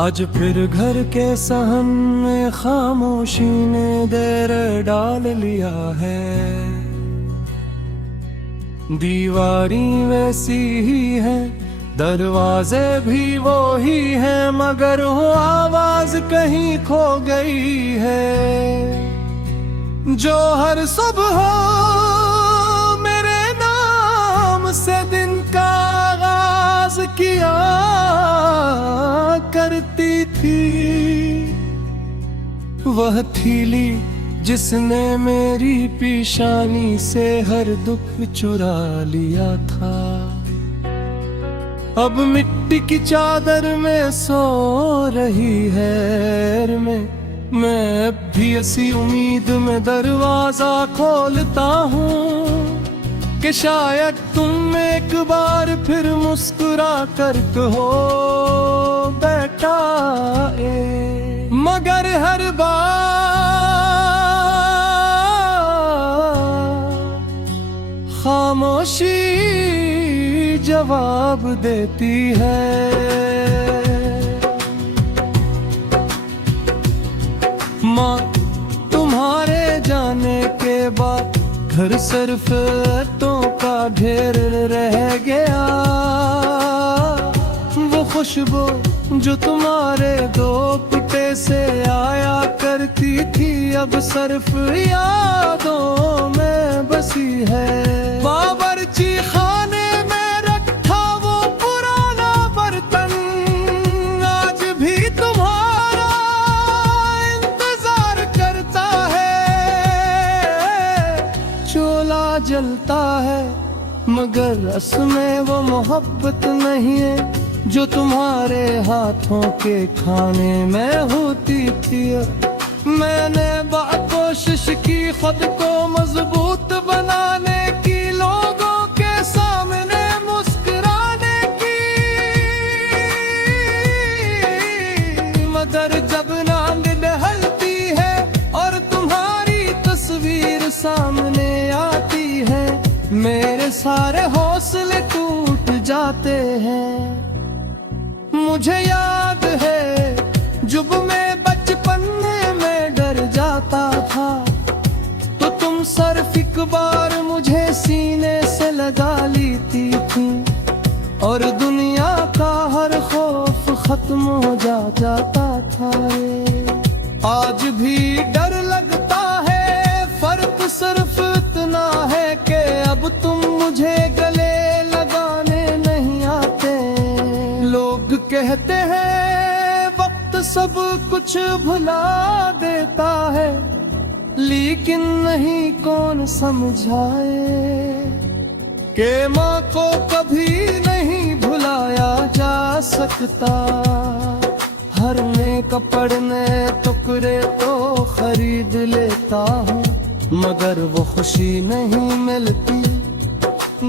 आज फिर घर के सहन में खामोशी ने देर डाल लिया है। दीवारी वैसी ही है, दरवाजे भी वो ही है, मगर वो आवाज कहीं खो गई है। जो हर सुबह मेरे नाम से दिन का आगाज किया करती थी, वह थीली जिसने मेरी पेशानी से हर दुख चुरा लिया था। अब मिट्टी की चादर में सो रही है मैं भी ऐसी उम्मीद में दरवाजा खोलता हूँ कि शायद तुम एक बार फिर मुस्कुरा कर कहो बेटा ए। मगर हर बार खामोशी जवाब देती है। माँ, तुम्हारे जाने के बाद घर सिर्फ तो का ढेर रह गया। वो खुशबू जो तुम्हारे दो पुटे से आया करती थी, अब सिर्फ यादों में बसी है। बावर्ची खाने में रखा वो पुराना बर्तन आज भी तुम्हारा इंतजार करता है। चूल्हा जलता है मगर रस्में वो मोहब्बत नहीं है जो तुम्हारे हाथों के खाने में होती थी। मैंने कोशिश की खुद को मजबूत बनाने की, लोगों के सामने मुस्कुराने की, मगर जब नींद ढलती है और तुम्हारी तस्वीर सामने आती है, मेरे सारे हौसले टूट जाते हैं। मुझे याद है जब मैं बचपन में डर जाता था तो तुम सिर्फ एक बार मुझे सीने से लगा लेती थी और दुनिया का हर खौफ खत्म हो जाता था। आज भी डर लगता है, फर्क सिर्फ इतना है कि अब तुम मुझे गले लगाने नहीं आते। लोग कहते हैं वक्त सब कुछ भुला देता है, लेकिन नहीं कौन समझाए कि माँ को कभी नहीं भुलाया जा सकता। हर नए कपड़े नए टुकड़े तो खरीद लेता हूँ, मगर वो खुशी नहीं मिलती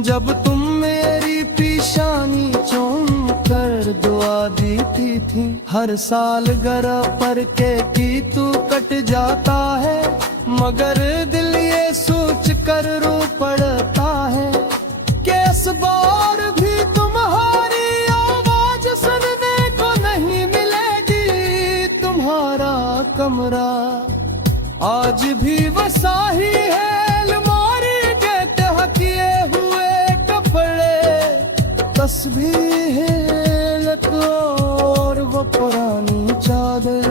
जब तुम मेरी पेशानी चूम कर दुआ देती थी। हर साल घर पर के तू कट जाता है, मगर दिल ये सोच कर रो पड़ता है कि इस बार भी तुम्हारी आवाज सुनने को नहीं मिलेगी। तुम्हारा कमरा आज भी वसा ही है, अलमारी के तह किए हुए कपड़े, तस्बीह और वो पुरानी चादर।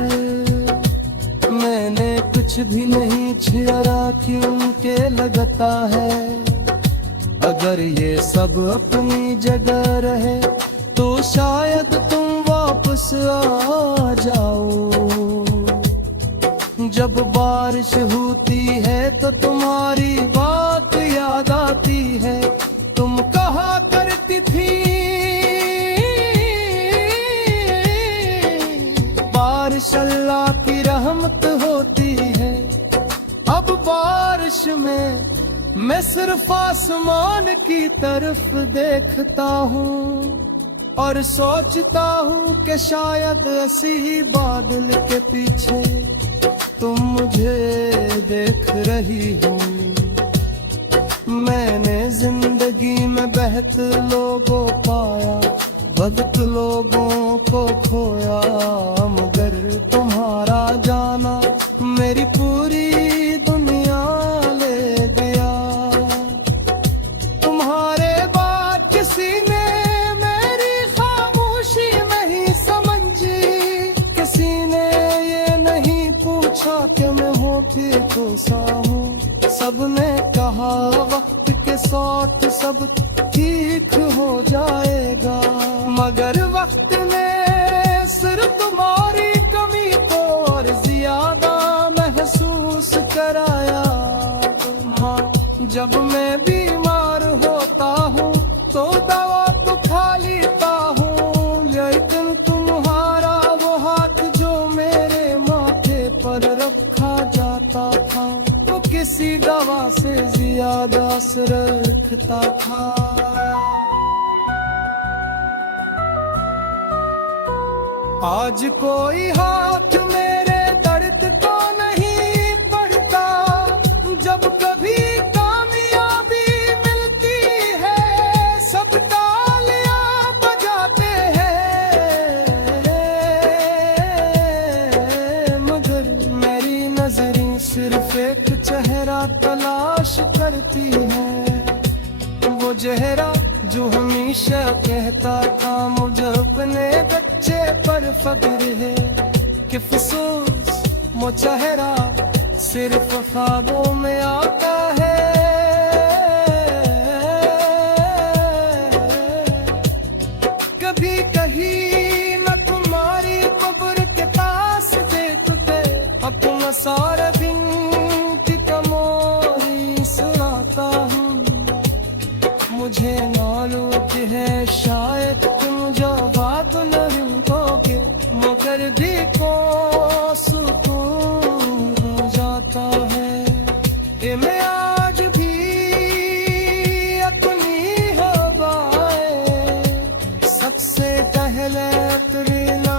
मैंने कुछ भी नहीं छिया क्योंकि लगता है अगर ये सब अपनी जगह रहे तो शायद तुम वापस आ जाओ। जब बारिश होती है तो तुम्हारी बात याद आती है, तुम कहा करती थी बारिश अल्लाह की रहमत होती है। अब बारिश में मैं सिर्फ आसमान की तरफ देखता हूँ और सोचता हूँ कि शायद ऐसी बादल के पीछे तुम मुझे देख रही हो। मैंने जिंदगी में बेहतर लोगों पाया, वक्त लोगों को खोया, मगर तुम्हारा जाना मेरी पूरी दुनिया ले गया। तुम्हारे बाद किसी ने मेरी खामोशी नहीं समझी, किसी ने ये नहीं पूछा कि मैं होती कौसा हूँ। सबने कहा वक्त के साथ सब ठीक हो जाएगा, मगर वक्त ने सिर्फ तुम्हारी कमी को और ज्यादा महसूस कराया। हाँ, जब मैं बीमार होता हूँ तो दवा तो खा लेता हूँ, लेकिन तुम्हारा वो हाथ जो मेरे माथे पर रखा जाता था, वो किसी दवा से ज्यादा असर रखता था। आज कोई हाथ मेरे दर्द को नहीं पड़ता, जब कभी कामयाबी मिलती है सब तालियां बजाते हैं, मगर मेरी नजरें सिर्फ एक चेहरा तलाश करती है। वो चेहरा जो हमेशा कहता था मुझे अपने बच्चे पर फख्र है, कि अफसोस वो चेहरा सिर्फ ख्वाबों में आता है। कभी कहीं न तुम्हारी कब्र के पास देखते अपना सारा दिन की कमोरी सुनाता हूँ। मुझे मालूम है शायद तुम जवाब न दोगे, मगर भी को सुकून हो जाता है। कि मैं आज भी अपनी हवाएं सबसे पहले तरीना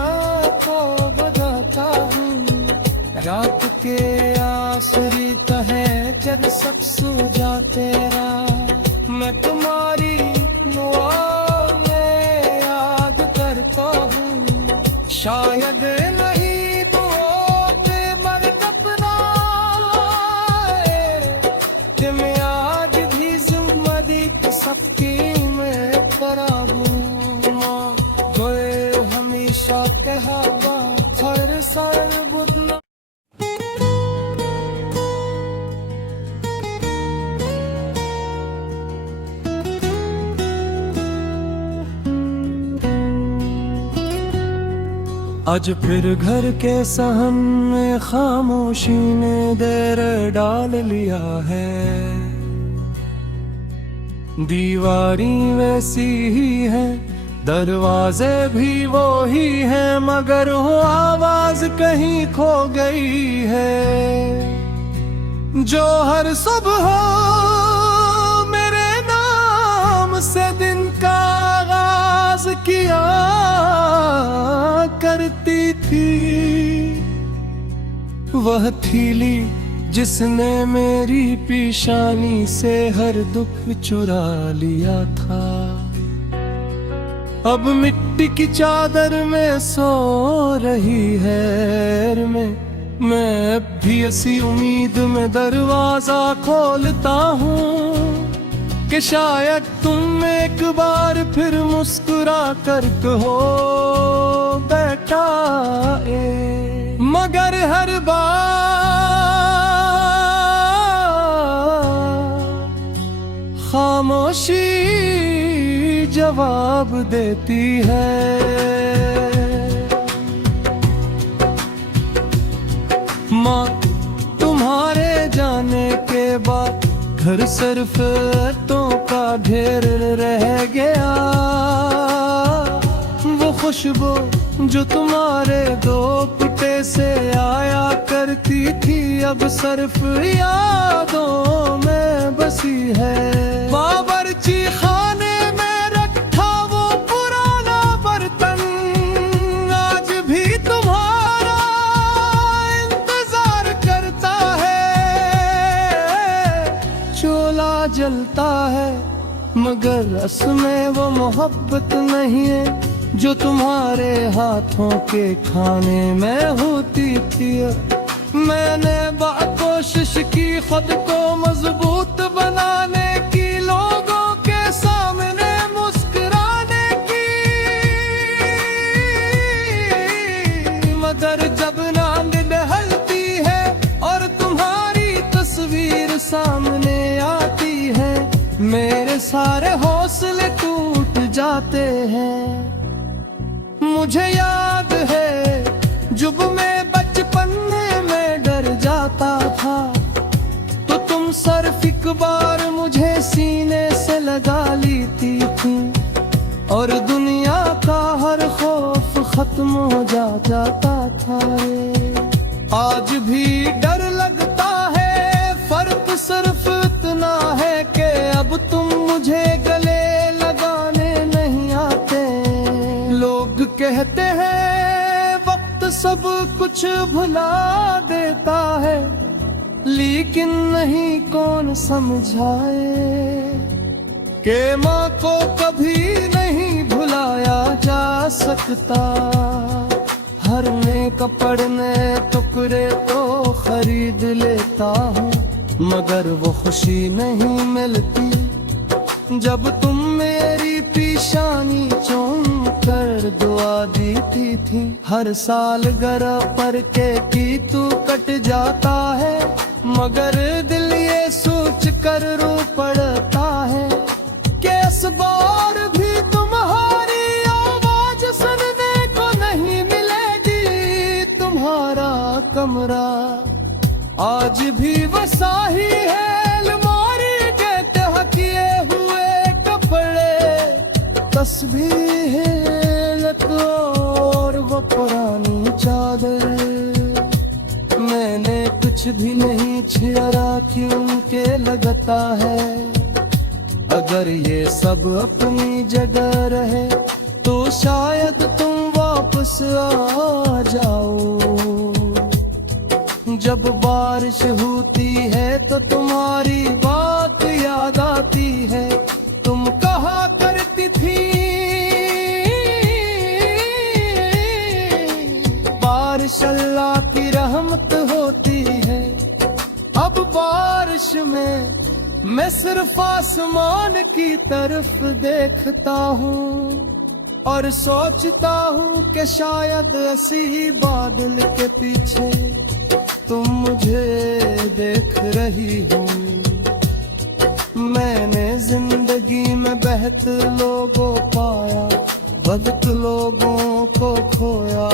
को बजाता हूँ। रात के आसरी तहे जब सब सो जाते मैं तुम्हारी दुआ में याद करता हूँ। शायद नहीं दुआ पे मरकब आए, कि मैं आज भी जिम्मेदी सबकी मैं खराब हूँ। गए हमेशा कहा हर सर बुदना। आज फिर घर के सहन में खामोशी ने देर डाल लिया है। दीवारी वैसी ही है, दरवाजे भी वो ही हैं, मगर वो आवाज कहीं खो गई है। जो हर सुबह मेरे नाम से दिन का आगाज किया करती थी, वह थीली जिसने मेरी पेशानी से हर दुख चुरा लिया था, अब मिट्टी की चादर में सो रही है। मैं भी ऐसी उम्मीद में दरवाजा खोलता हूँ कि शायद तुम एक बार फिर मुस्कुरा कर कहो बेटा ए, मगर हर बार खामोशी जवाब देती है। माँ तुम्हारे जाने के बाद घर सिर्फ तो का ढेर रह गया। वो खुशबू जो तुम्हारे दो पुटे से आया करती थी, अब सिर्फ यादों में बसी है। बावर्ची खाने में रखा वो पुराना बर्तन आज भी तुम्हारा इंतजार करता है। चूल्हा जलता है मगर उसमें वो मोहब्बत नहीं है जो तुम्हारे हाथों के खाने में होती थी। मैंने कोशिश की खुद को मजबूत बनाने की, लोगों के सामने मुस्कुराने की, मगर जब नींद ढलती है और तुम्हारी तस्वीर सामने आती है, मेरे सारे हौसले टूट जाते हैं। मुझे याद है जब मैं बचपन में डर जाता था, तो तुम सिर्फ एक बार मुझे सीने से लगा लेती थी और दुनिया का हर खौफ खत्म हो जाता था। आज भी डर लगता है, फर्क सिर्फ इतना है कि अब तुम मुझे गले लगाने नहीं आते। लोग कहते हैं वक्त सब कुछ भुला देता है, लेकिन नहीं कौन समझाए कि माँ को कभी नहीं भुलाया जा सकता। हर नए कपड़े नए टुकड़े तो खरीद लेता हूँ, मगर वो खुशी नहीं मिलती जब तुम मेरी पेशानी चूम कर दुआ देती थी। हर साल घर पर के तू कट जाता है, मगर दिल ये सोच कर रो पड़ता है कि इस बार भी तुम्हारी आवाज सुनने को नहीं मिलेगी। तुम्हारा कमरा आज भी वैसा ही है, अलमारी के तह किए हुए कपड़े, तस्बीह और वो पुरानी चादर। मैंने कुछ भी नहीं छेड़ा क्यों के लगता है, अगर ये सब अपनी जगह रहे तो शायद तुम वापस आ जाओ। जब बारिश होती है तो तुम्हारी बात याद आती है, तुम कहा करती थी बारिश अल्लाह की रहमत होती है। अब बारिश में मैं सिर्फ आसमान की तरफ देखता हूँ और सोचता हूँ कि शायद ऐसी बादल के पीछे तुम मुझे देख रही हो। मैंने जिंदगी में बेहतर लोगों पाया, बदत लोगों को खोया,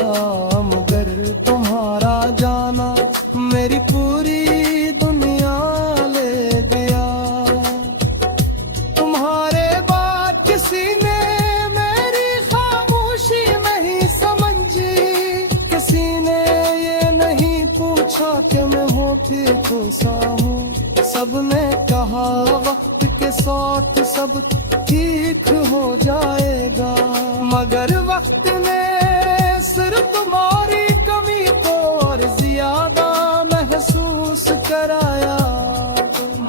मगर तुम्हारा जाना मेरी पूरी दुनिया ले गया। तुम्हारे बाद किसी ने मेरी खामोशी नहीं समझी, किसी ने ये नहीं पूछा कि मैं होती तो सा हूँ। सबने कहा वक्त के साथ सब ठीक हो जाएगा, मगर वक्त ने सिर्फ तुम्हारी कमी को और ज्यादा महसूस कराया।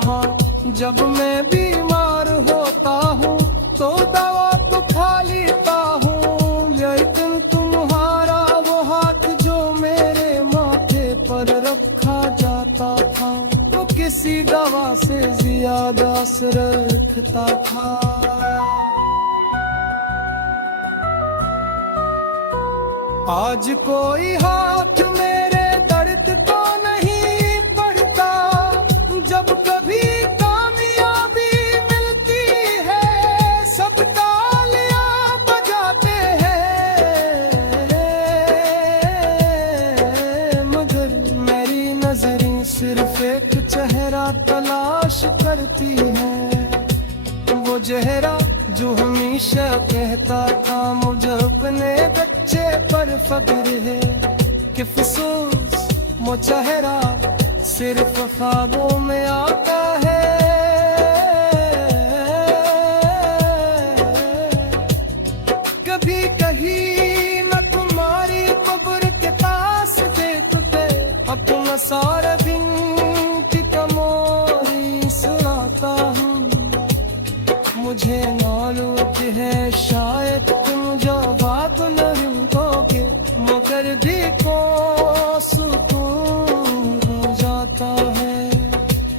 हाँ, जब मैं बीमार होता हूँ तो दवा तो खा लेता हूँ, लेकिन तुम्हारा वो हाथ जो मेरे माथे पर रखा जाता था, वो किसी दवा से ज्यादा असर रखता था। आज कोई हाथ मेरे दर्द को नहीं पड़ता, जब कभी कामयाबी मिलती है सब तालियां बजाते हैं, मगर मेरी नजरें सिर्फ एक चेहरा तलाश करती है। वो चेहरा जो हमेशा कहता था मुझे अपने बच्चे पर फक्र है, कि अफसोस वो चेहरा सिर्फ ख्वाबों में आता है। कभी कहीं न तुम्हारी कब्र के पास देखते अपना सारा दिन की कमोरी सुनाता हूँ। मुझे मालूम है शायद तुम जो बात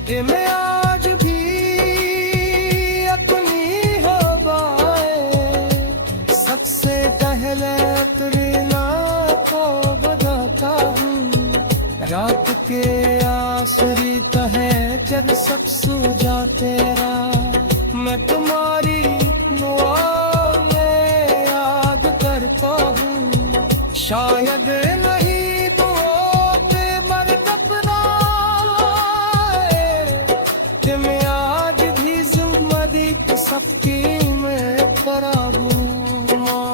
कि मैं आज भी अपनी हवाएं सबसे पहले तरीना को बजाता हूँ। रात के आसरी तहे जब सब सो जाते तेरा मैं तुम्हारी दुआ में याद करता हूँ। शायद नहीं दुआ पे मरकत ना आए कि मैं आज भी जिंदगी की सबकी मैं खराब हूँ। माँ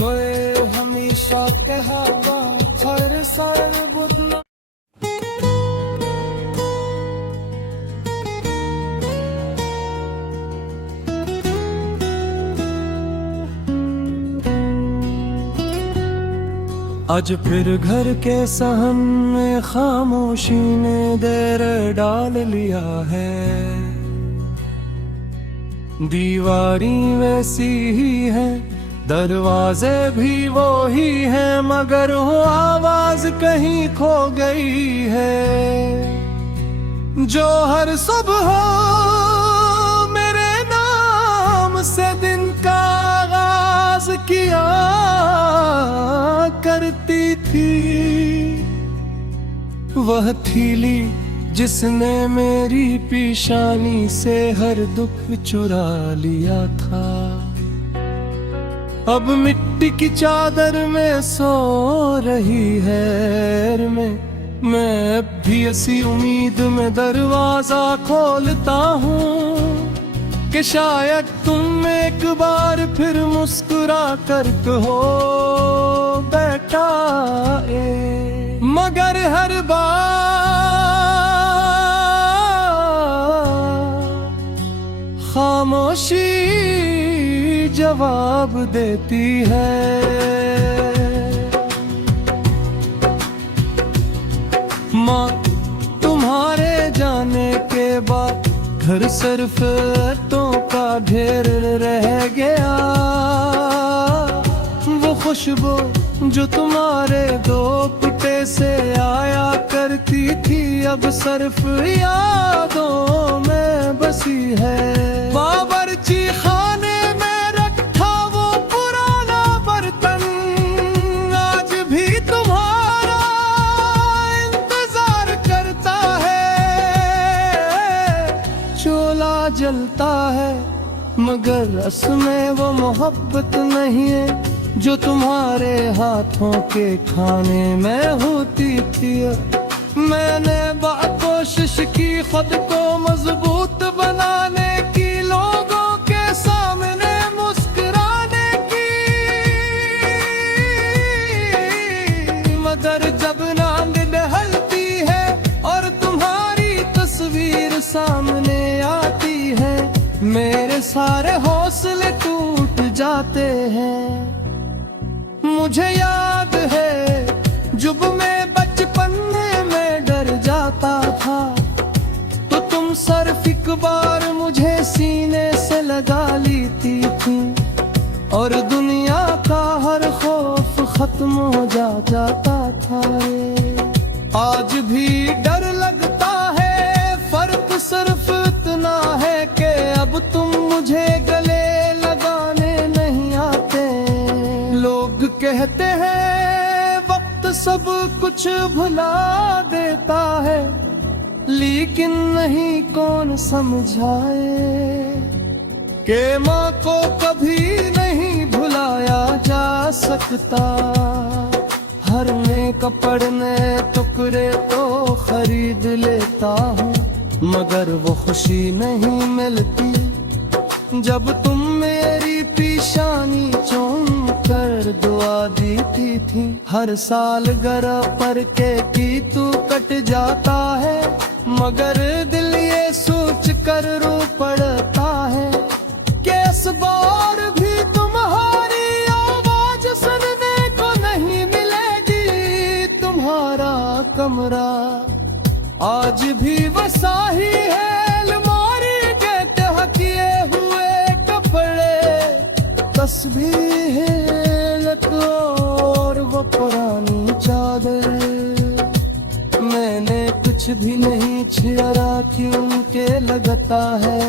गए हमेशा कहावा हर सर बुतना। आज फिर घर के सहन में खामोशी ने देर डाल लिया है। दीवारी वैसी ही है, दरवाजे भी वो ही है, मगर वो आवाज कहीं खो गई है। जो हर सुबह मेरे नाम से दिन का आगाज किया करती थी, वह थीली जिसने मेरी पेशानी से हर दुख चुरा लिया था। अब मिट्टी की चादर में सो रही है मैं भी ऐसी उम्मीद में दरवाजा खोलता हूँ कि शायद तुम एक बार फिर मुस्कुरा कर कहो बेटा ए। मगर हर बार खामोशी जवाब देती है। माँ तुम्हारे जाने के बाद घर सिर्फ तो का ढेर रह गया। वो खुशबू जो तुम्हारे दो पुटे से आया करती थी अब सिर्फ यादों में बसी है। बावर्ची खाने में रखा वो पुराना बर्तन आज भी तुम्हारा इंतजार करता है। चूल्हा जलता है मगर उसमें वो मोहब्बत नहीं है जो तुम्हारे हाथों के खाने में होती थी। मैंने कोशिश की खुद को मजबूत बनाने की, लोगों के सामने मुस्कुराने की, मगर जब नींद ढलती है और तुम्हारी तस्वीर सामने आती है मेरे सारे हौसले टूट जाते हैं। मुझे याद है जब मैं बचपन में डर जाता था तो तुम सिर्फ एक बार मुझे सीने से लगा लेती थी और दुनिया का हर खौफ खत्म हो जाता था। आज भी डर लगता है, फर्क सिर्फ इतना है कि अब तुम मुझे गले लगाने नहीं आते। लोग कहते हैं वक्त सब कुछ भुला देता है, लेकिन नहीं कौन समझाए कि माँ को कभी नहीं भुलाया जा सकता। हर नए कपड़े नए टुकड़े तो खरीद लेता हूँ मगर वो खुशी नहीं मिलती जब तुम मेरी पेशानी चूम कर दुआ देती थी। हर साल घर पर के की तू कट जाता है मगर दिल ये सोच कर रो पड़ता है कि इस बार भी तुम्हारी आवाज सुनने को नहीं मिलेगी। तुम्हारा कमरा आज भी वैसा ही है, अलमारी के तह किए हुए कपड़े, तस्बीह और वो पुरानी चादर। मैंने कुछ कुछ भी नहीं छियरा क्यों के लगता है।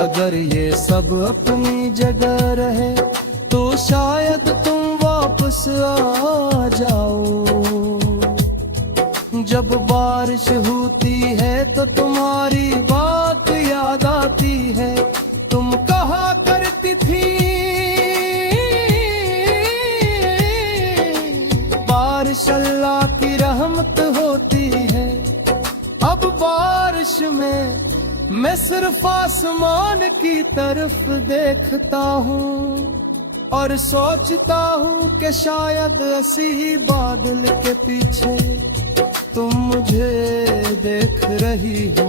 अगर ये सब अपनी जगह रहे तो शायद तुम वापस आ जाओ। जब बारिश होती है तो तुम्हारी बात याद आती है। तुम कहा करती थी बारिश अल्लाह की रहमत होती है। अब बारिश में मैं सिर्फ आसमान की तरफ देखता हूँ और सोचता हूँ कि शायद ऐसी ही बादल के पीछे तुम मुझे देख रही हो।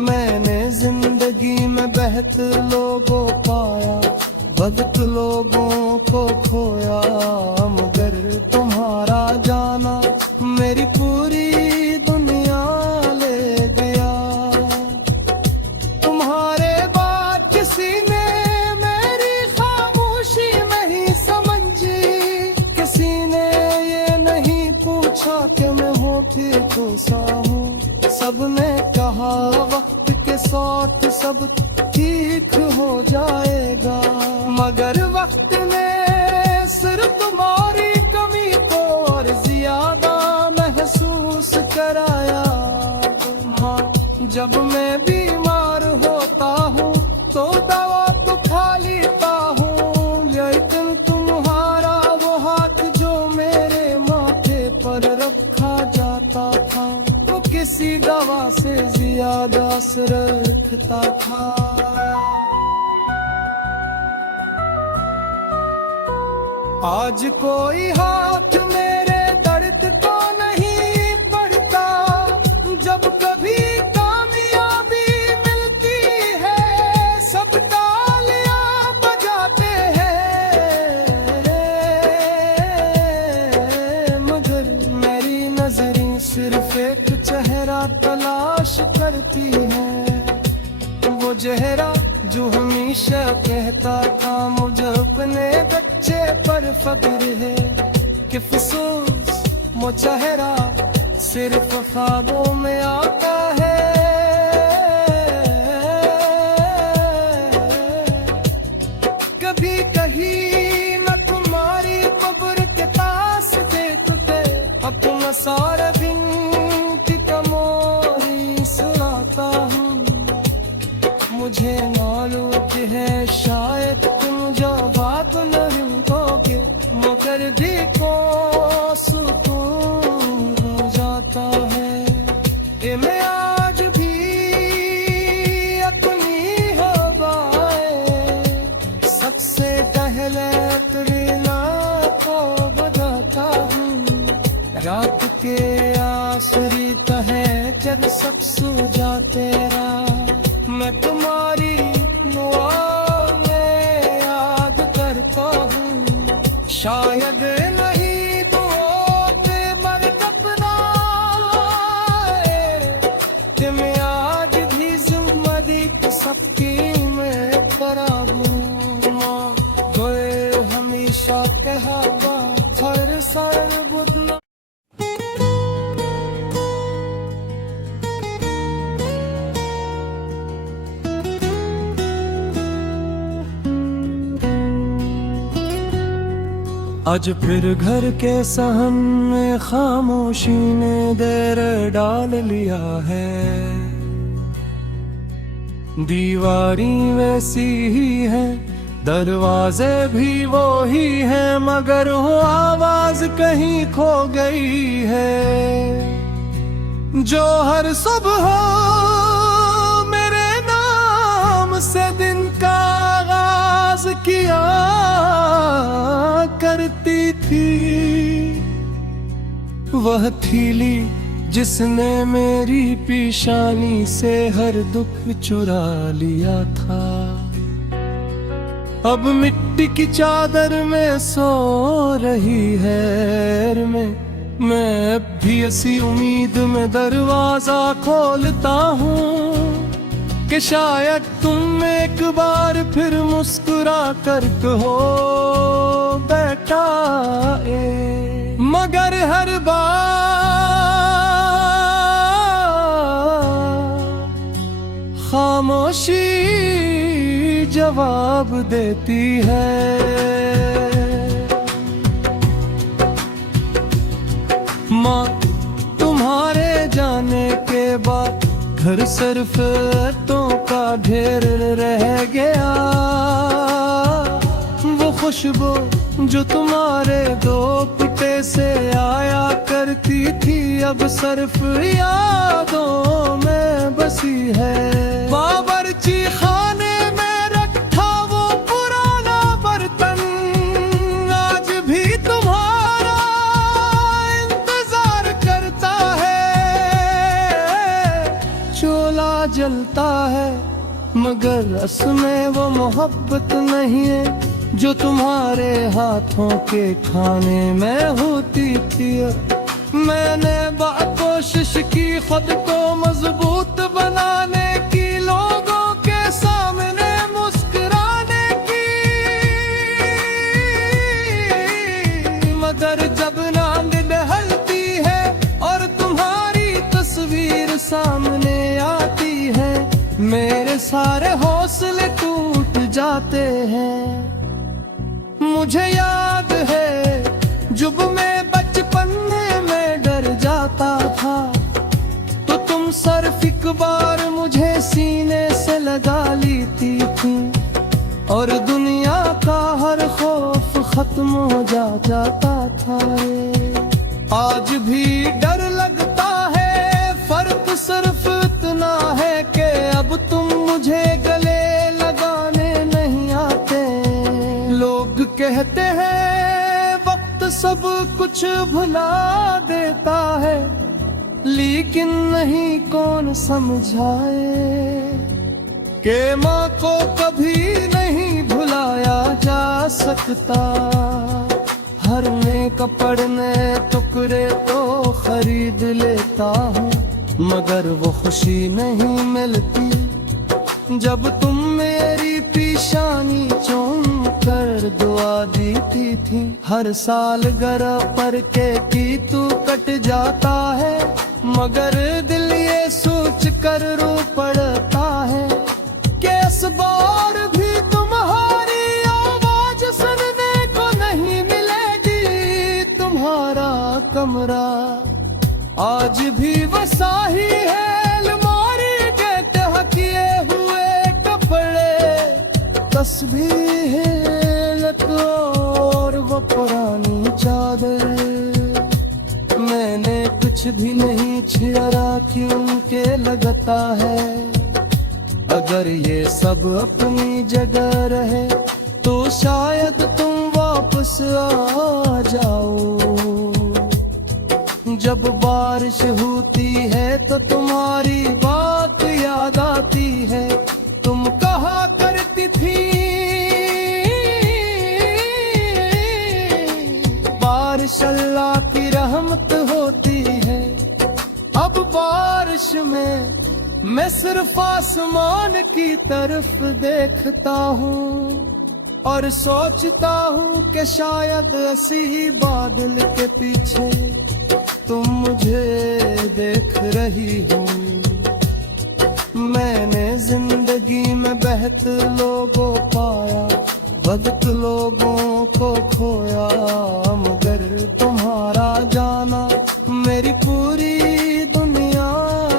मैंने जिंदगी में बेहतर लोगों पाया, बदत लोगों को खोया, मगर तुम्हारा जाना मेरी पूरी दुनिया ले गया। तुम्हारे बाद किसी ने मेरी खामोशी नहीं समझी, किसी ने ये नहीं पूछा कि मैं हूँ ठीक सा हूँ। सबने कहा वक्त के साथ सब ठीक हो जाएगा, मगर वक्त ने सिर्फ तुम्हारी कमी को और ज्यादा महसूस कराया। हाँ, जब मैं बीमार होता हूँ तो दवा तो खा लेता हूँ, लेकिन तुम्हारा वो हाथ जो मेरे माथे पर रखा जाता था वो किसी दवा से ज्यादा असर रखता था। आज कोई हाथ मेरे दर्द को नहीं पड़ता, जब कभी कामयाबी मिलती है सब तालियां बजाते हैं, मगर मेरी नजरें सिर्फ एक चेहरा तलाश करती है। वो चेहरा जो हमेशा कहता था मुझे अपने बच्चे पर फक्र है, कि अफसोस वो चेहरा सिर्फ ख्वाबों में आता है। कभी कहीं न तुम्हारी कब्र के पास देखते अपना सारा बिनती का मोरी सुनाता हूँ। मुझे मालूम है शायद तुम जवाब नहीं दोगे, मगर भी को सुकून हो जाता है। ये मैं आज भी अपनी हवाएं सबसे पहले करीना को बजाता हूँ। रात के आखिरी तहे जब सब सो जाते मैं तुम्हारी दुआ में याद करता हूँ। शायद नहीं दुआ पे मरकब ना आए, कि मैं आज भी जिम्मेदी सबकी मैं पराबूं। गए हमेशा कहावा हर सर बुदना। आज फिर घर के सहन में खामोशी ने देर डाल लिया है। दीवारी वैसी ही है, दरवाजे भी वो ही है, मगर वो आवाज कहीं खो गई है। जो हर सुबह मेरे नाम से दिन का आगाज किया करती थी, वह थीली जिसने मेरी पेशानी से हर दुख चुरा लिया था। अब मिट्टी की चादर में सो रही है मैं भी ऐसी उम्मीद में दरवाजा खोलता हूँ कि शायद तुम एक बार फिर मुस्कुरा कर कहो बेटा। मगर हर बार जवाब देती है। माँ तुम्हारे जाने के बाद घर सिर्फ तो का ढेर रह गया। वो खुशबू जो तुम्हारे दो पुटे से आया करती थी अब सिर्फ यादों में बसी है। बावर्ची खाने में रखा वो पुराना बर्तन आज भी तुम्हारा इंतजार करता है। चूल्हा जलता है मगर रस में वो मोहब्बत नहीं है जो तुम्हारे हाथों के खाने में होती थी। मैंने कोशिश की खुद को मजबूत बनाने की, लोगों के सामने मुस्कुराने की, मगर जब नींद बहलती है और तुम्हारी तस्वीर सामने आती है मेरे सारे हौसले टूट जाते हैं। मुझे याद है जब मैं बचपन में डर जाता था तो तुम सिर्फ एक बार मुझे सीने से लगा लेती थी और दुनिया का हर खौफ खत्म हो जाता था। आज भी डर लगता है, फर्क सिर्फ इतना है कि अब तुम मुझे गले लगाने नहीं आते। लोग कहते हैं वक्त सब कुछ भुला देता है, लेकिन नहीं कौन समझाए कि माँ को कभी नहीं भुलाया जा सकता। हर नए कपड़े नए टुकड़े तो खरीद लेता हूँ मगर वो खुशी नहीं मिलती जब तुम मेरी पेशानी चूम कर दुआ देती थी। हर साल घर पर के तू कट जाता है मगर दिल ये सोच कर रो पड़ता है कि इस बार भी तुम्हारी आवाज सुनने को नहीं मिलेगी। तुम्हारा कमरा आज भी वैसा ही है, अलमारी के तह किए हुए कपड़े, तस्बीह और वो पुरानी चादर। मैंने कुछ भी नहीं छेड़ा क्योंकि लगता है अगर ये सब अपनी जगह रहे तो शायद तुम वापस आ जाओ। जब बारिश होती है तो तुम्हारी बात याद आती है, तुम कहा करती थी बारिश अल्लाह की रहमत होती है। अब बारिश में मैं सिर्फ आसमान की तरफ देखता हूँ और सोचता हूँ कि शायद ऐसी बादल के पीछे तुम मुझे देख रही हो। मैंने जिंदगी में बेहतर लोगों पाया, बदत लोगों को खोया, मगर तुम्हारा जाना मेरी पूरी दुनिया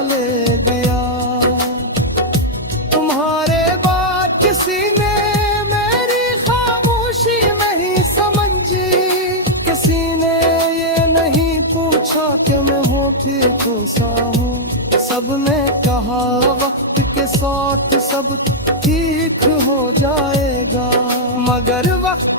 ले गया। तुम्हारे बाद किसी ने मेरी खामोशी नहीं समझी, किसी ने ये नहीं पूछा कि मैं होठे को सा हूँ। सबने कहा वक्त के साथ सब ठीक हो जाएगा, मगर वक्त